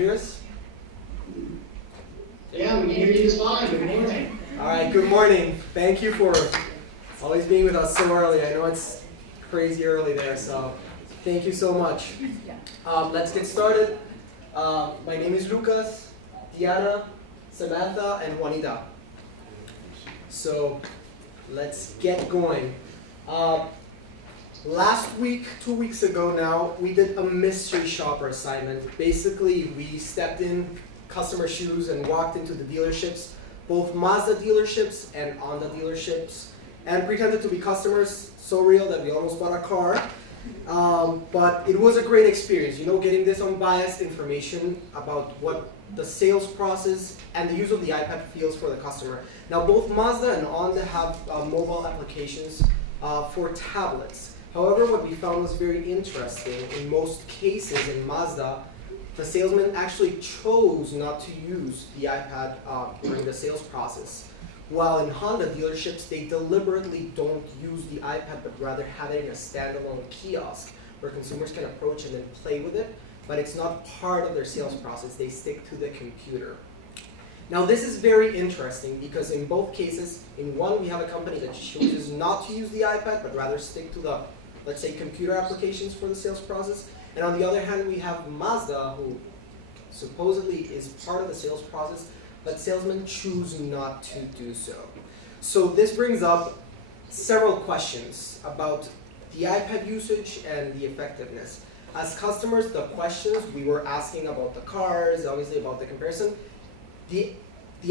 hear us? Yeah, we can hear you just fine. Good morning. All right, good morning. Thank you for always being with us so early. I know it's crazy early there, so thank you so much. Let's get started. My name is Lucas, Diana, Samantha, and Juanita. So let's get going. Last week, 2 weeks ago now, we did a mystery shopper assignment. Basically, we stepped in customer shoes and walked into the dealerships, both Mazda dealerships and Honda dealerships, and pretended to be customers, so real that we almost bought a car. But it was a great experience, you know, getting this unbiased information about what the sales process and the use of the iPad feels for the customer. Now, both Mazda and Honda have mobile applications for tablets. However, what we found was very interesting. In most cases in Mazda, the salesman actually chose not to use the iPad during the sales process. While in Honda dealerships, they deliberately don't use the iPad, but rather have it in a standalone kiosk where consumers can approach and then play with it, but it's not part of their sales process. They stick to the computer. Now, this is very interesting because in both cases, in one, we have a company that chooses not to use the iPad, but rather stick to the, let's say, computer applications for the sales process. And on the other hand, we have Mazda, who supposedly is part of the sales process, but salesmen choose not to do so. So this brings up several questions about the iPad usage and the effectiveness. As customers, the questions we were asking about the cars, obviously about the comparison, the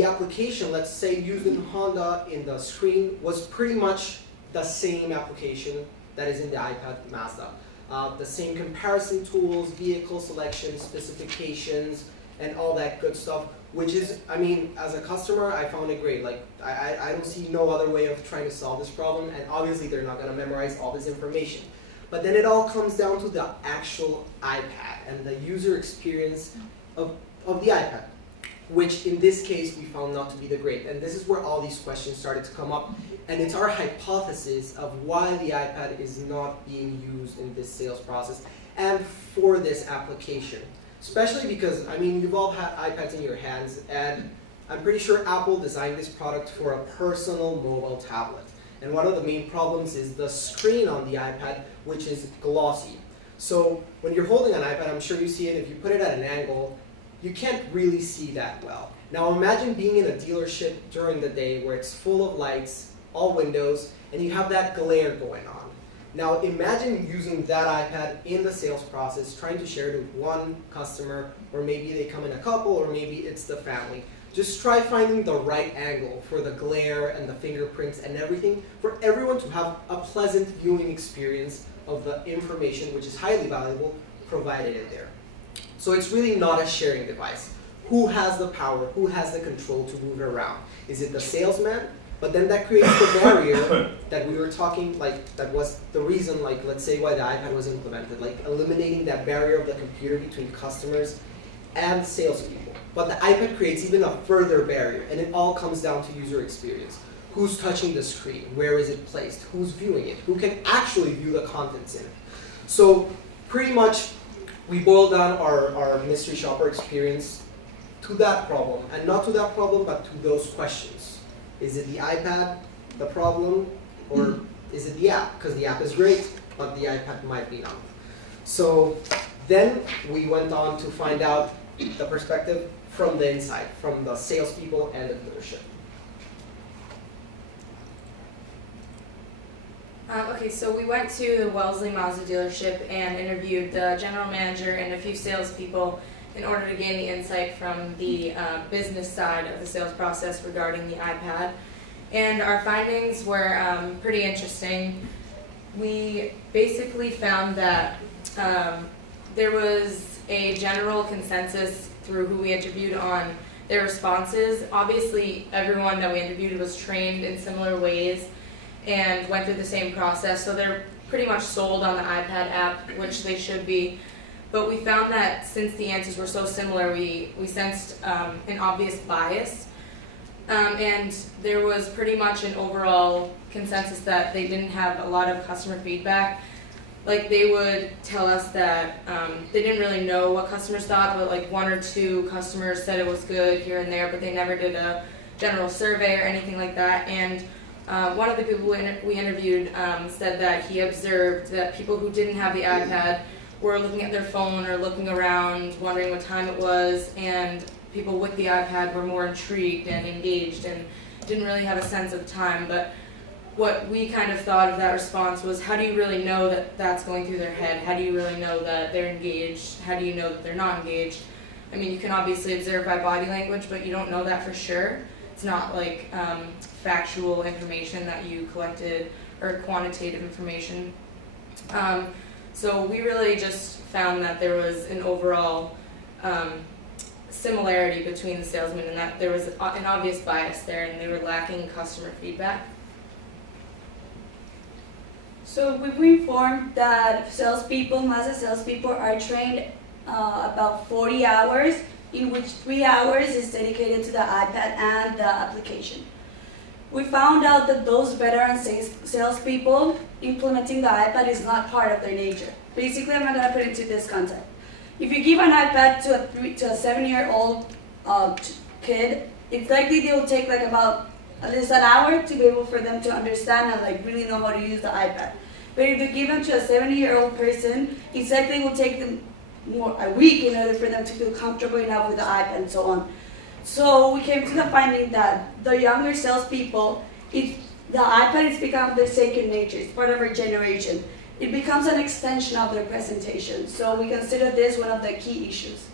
application, let's say used in Honda in the screen, was pretty much the same application that is in the iPad Mazda. The same comparison tools, vehicle selection, specifications, and all that good stuff, which is, I mean, as a customer, I found it great. Like, I don't see no other way of trying to solve this problem, and obviously they're not going to memorize all this information. But then it all comes down to the actual iPad and the user experience of the iPad, which in this case we found not to be the great. And this is where all these questions started to come up. And it's our hypothesis of why the iPad is not being used in this sales process and for this application. Especially because, I mean, you've all had iPads in your hands, and I'm pretty sure Apple designed this product for a personal mobile tablet. And one of the main problems is the screen on the iPad, which is glossy. So when you're holding an iPad, I'm sure you see it, if you put it at an angle, you can't really see that well. Now imagine being in a dealership during the day where it's full of lights, all windows, and you have that glare going on. Now imagine using that iPad in the sales process, trying to share it with one customer, or maybe they come in a couple, or maybe it's the family. Just try finding the right angle for the glare and the fingerprints and everything for everyone to have a pleasant viewing experience of the information, which is highly valuable, provided in there. So it's really not a sharing device. Who has the power? Who has the control to move it around? Is it the salesman? But then that creates the barrier that we were talking, like, that was the reason, like, let's say why the iPad was implemented, like eliminating that barrier of the computer between customers and salespeople. But the iPad creates even a further barrier, and it all comes down to user experience. Who's touching the screen? Where is it placed? Who's viewing it? Who can actually view the contents in it? So pretty much we boiled down our mystery shopper experience to that problem, and not to that problem, but to those questions. Is it the iPad the problem, or is it the app? Because the app is great, but the iPad might be not. So then we went on to find out the perspective from the inside, from the salespeople and the dealership. Okay, so we went to the Wellesley Mazda dealership and interviewed the general manager and a few salespeople in order to gain the insight from the business side of the sales process regarding the iPad. And our findings were pretty interesting. We basically found that there was a general consensus through who we interviewed on their responses. Obviously, everyone that we interviewed was trained in similar ways and went through the same process, so they're pretty much sold on the iPad app, which they should be. But we found that since the answers were so similar, we sensed an obvious bias. And there was pretty much an overall consensus that they didn't have a lot of customer feedback. like they would tell us that they didn't really know what customers thought, but like 1 or 2 customers said it was good here and there, but they never did a general survey or anything like that. And one of the people we interviewed said that he observed that people who didn't have the iPad were looking at their phone or looking around, wondering what time it was, and people with the iPad were more intrigued and engaged and didn't really have a sense of time. But what we kind of thought of that response was, how do you really know that that's going through their head? How do you really know that they're engaged? How do you know that they're not engaged? I mean, you can obviously observe by body language, but you don't know that for sure. It's not like factual information that you collected or quantitative information. So we really just found that there was an overall similarity between the salesmen, and that there was an obvious bias there, and they were lacking customer feedback. So we informed that salespeople, Mazda salespeople, are trained about 40 hours, in which 3 hours is dedicated to the iPad and the application. We found out that those veteran salespeople implementing the iPad is not part of their nature. Basically, I'm not going to put it into this context. If you give an iPad to a 7-year-old kid, it's likely they will take like about at least an hour to be able for them to understand and like really know how to use the iPad. But if you give them to a 70-year-old person, it's likely it will take them a week in order for them to feel comfortable enough with the iPad and so on. So we came to the finding that the younger salespeople, the iPad has become their second nature. It's part of our generation. It becomes an extension of their presentation. So we consider this one of the key issues.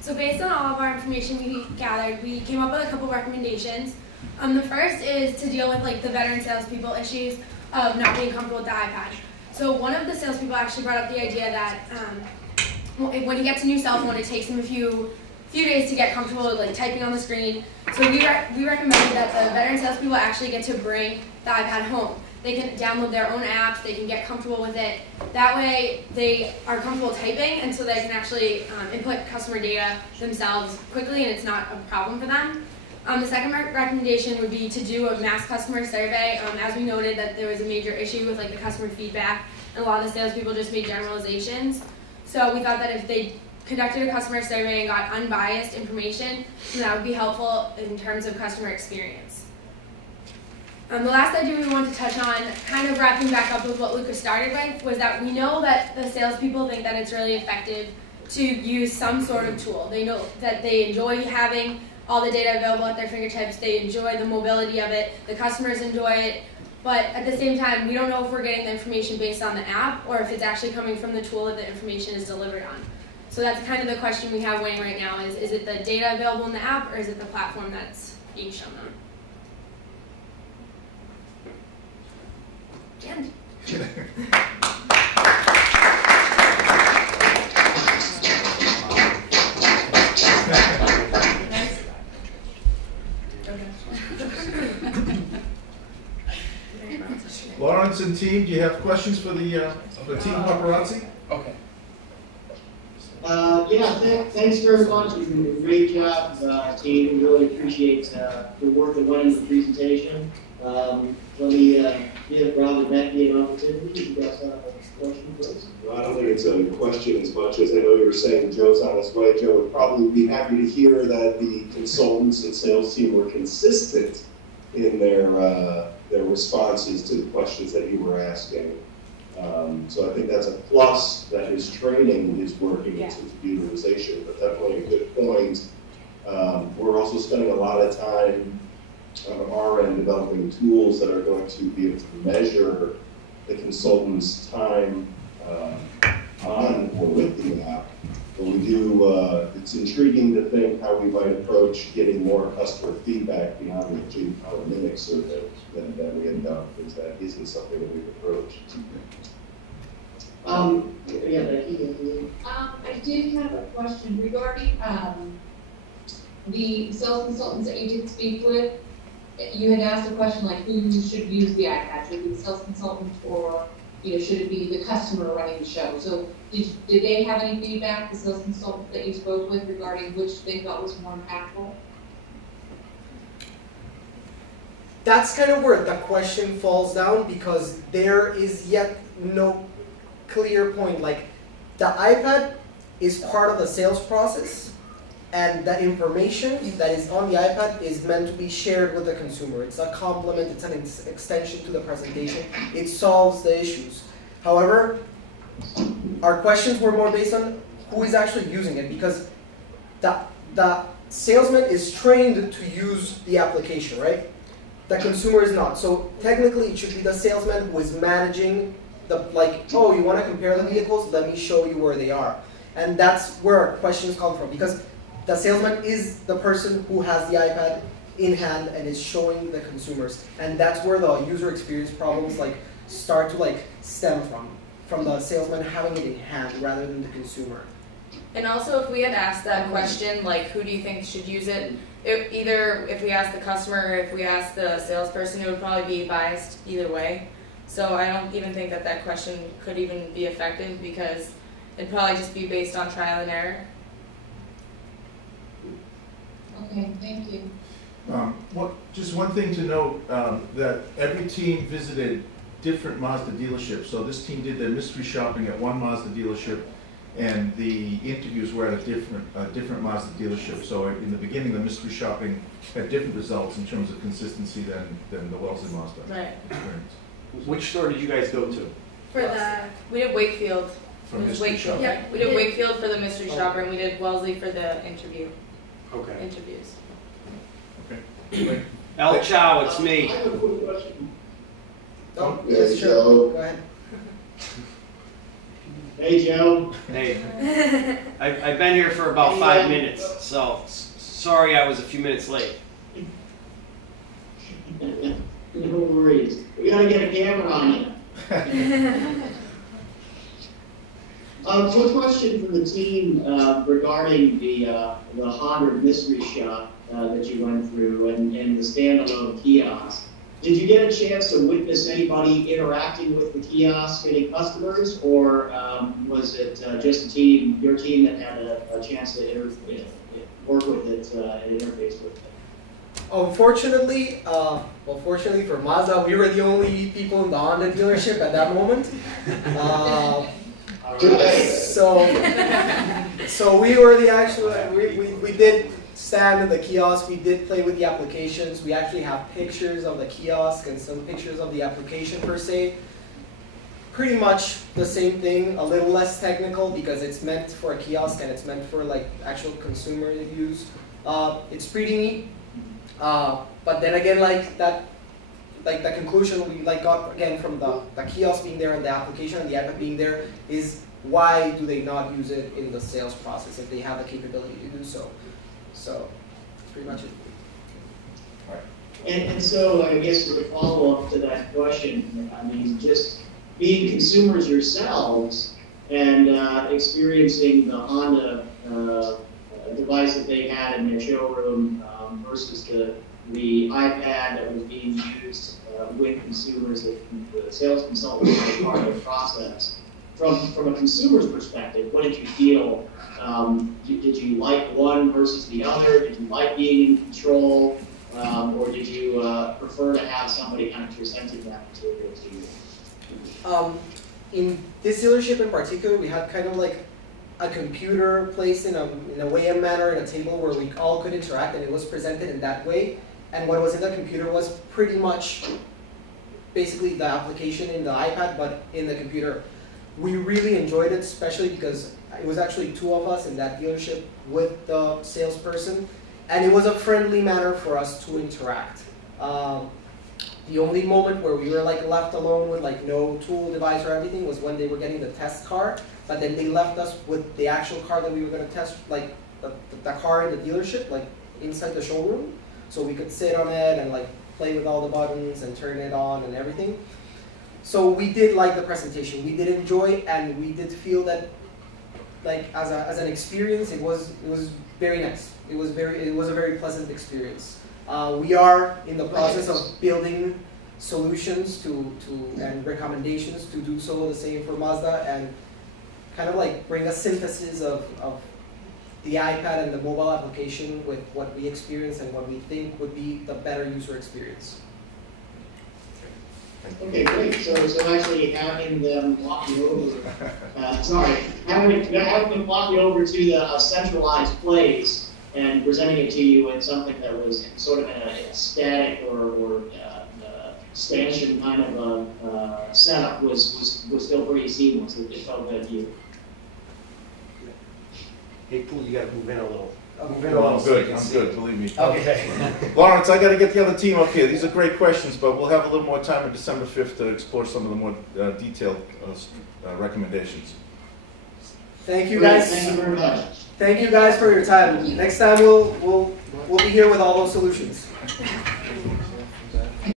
So based on all of our information we gathered, we came up with a couple recommendations. The first is to deal with like the veteran salespeople issues of not being comfortable with the iPad. So one of the salespeople actually brought up the idea that when he gets a new cell phone, it takes him a few days to get comfortable with like typing on the screen. So we recommended that the veteran salespeople actually get to bring the iPad home. They can download their own apps, they can get comfortable with it. That way they are comfortable typing, and so they can actually input customer data themselves quickly, and it's not a problem for them. The second recommendation would be to do a mass customer survey. As we noted that there was a major issue with like the customer feedback, and a lot of the salespeople just made generalizations. So we thought that if they conducted a customer survey and got unbiased information, then that would be helpful in terms of customer experience. The last idea we wanted to touch on, kind of wrapping back up with what Lucas started with, was that we know that the salespeople think that it's really effective to use some sort of tool. They know that they enjoy having all the data available at their fingertips. They enjoy the mobility of it. The customers enjoy it. But at the same time, we don't know if we're getting the information based on the app or if it's actually coming from the tool that the information is delivered on. So that's kind of the question we have weighing right now is it the data available in the app, or is it the platform that's being shown on? Jen. Lawrence and team, do you have questions for the team paparazzi? Okay. Yeah, thanks very much. You did a great job, team. We really appreciate the work that went into the presentation. Let me give Robert Becky an opportunity. You guys have a question, please? Well, I don't think it's a question as much as I know you were saying Joe's on his way. Joe would probably be happy to hear that the consultants and sales team were consistent in their responses to the questions that you were asking. So I think that's a plus that his training is working into utilization, but definitely a good point. We're also spending a lot of time on our end developing tools that are going to be able to measure the consultant's time on or with the app. But we do, it's intriguing to think how we might approach getting more customer feedback beyond the J-Power Mimic survey that we had done, because that isn't something that we've approached. Yeah, Becky. I did have a question regarding the sales consultants that you did speak with. You had asked a question like who should use the iPad, should it be the sales consultant or should it be the customer running the show? So did they have any feedback, the sales consultant that you spoke with, regarding which they felt was more impactful? that's kind of where the question falls down, because there is yet no clear point. Like, the iPad is part of the sales process, and the information that is on the iPad is meant to be shared with the consumer. It's a complement, it's an extension to the presentation. It solves the issues. However, our questions were more based on who is actually using it, because the salesman is trained to use the application, right? The consumer is not. So technically it should be the salesman who is managing the, like, oh, you want to compare the vehicles? Let me show you where they are. And that's where our questions come from, because the salesman is the person who has the iPad in hand and is showing the consumers. And that's where the user experience problems like start to like stem from the salesman having it in hand rather than the consumer. And also, if we had asked that question, like, who do you think should use it? Either if we asked the customer or if we asked the salesperson, it would probably be biased either way. So I don't even think that that question could even be effective, because it'd probably just be based on trial and error. Okay, thank you. Just one thing to note, that every team visited different Mazda dealerships. So this team did their mystery shopping at one Mazda dealership, and the interviews were at a different Mazda dealership. So in the beginning, the mystery shopping had different results in terms of consistency than the Wellesley Mazda Right. experience. Which store did you guys go to? For the We did Wakefield. For It was mystery Wakefield. shopping. Yep. We did Wakefield for the mystery shopper, and we did Wellesley for the interviews. Okay. El Chow, it's me. I have a quick question. Oh, Yeah, yes, sure. Joe. Go ahead. Hey, Joe. Hey, I've been here for about 5 minutes, so sorry I was a few minutes late. No worries. We gotta get a camera on you. Quick question from the team regarding the Honda mystery shop that you went through and the standalone kiosk. Did you get a chance to witness anybody interacting with the kiosk, any customers, or was it just your team that had a chance to work with it and interface with it? Unfortunately, fortunately for Mazda, we were the only people in the Honda dealership at that moment. So we were the actual, we did stand in the kiosk, we did play with the applications, we actually have pictures of the kiosk and some pictures of the application per se. Pretty much the same thing, a little less technical because it's meant for a kiosk and it's meant for like actual consumer use. It's pretty neat, but then again, like the conclusion we got again from the kiosk being there and the application and the iPad being there is, why do they not use it in the sales process if they have the capability to do so? So that's pretty much it. And so I guess as a follow-up to that question, I mean, just being consumers yourselves and experiencing the Honda device that they had in their showroom versus the iPad that was being used with consumers, the sales consultant as part of the process. From a consumer's perspective, what did you feel? Did you like one versus the other? Did you like being in control? Or did you prefer to have somebody kind of presenting that material to you? In this dealership in particular, we had kind of like a computer placed in a way and manner in a table where we all could interact, and it was presented in that way. And what was in the computer was pretty much basically the application in the iPad, but in the computer. We really enjoyed it, especially because it was actually two of us in that dealership with the salesperson, and it was a friendly manner for us to interact. The only moment where we were like left alone with like no tool, device, or everything was when they were getting the test car, but then they left us with the actual car that we were going to test, like the car in the dealership, like inside the showroom, so we could sit on it and like play with all the buttons and turn it on and everything. So we did like the presentation, we did enjoy it, and we did feel that, like as an experience, it was very nice. It was a very pleasant experience. We are in the process of building solutions and recommendations to do so the same for Mazda, and kind of like bring a synthesis of the iPad and the mobile application with what we experience and what we think would be the better user experience. Okay, great. So actually having them walk you over, having them walk you over to the centralized place and presenting it to you in something that was sort of in a static or expansion kind of a setup was still pretty seamless. It felt good to you. Hey, Poole, you gotta move in a little. Move in a No, little I'm so you good, can I'm see. good, believe me. Okay. Lawrence, I gotta get the other team up here. These are great questions, but we'll have a little more time on December 5th to explore some of the more detailed recommendations. Thank you Great, guys. Thank you very much. Thank you guys for your time. Next time we'll be here with all those solutions.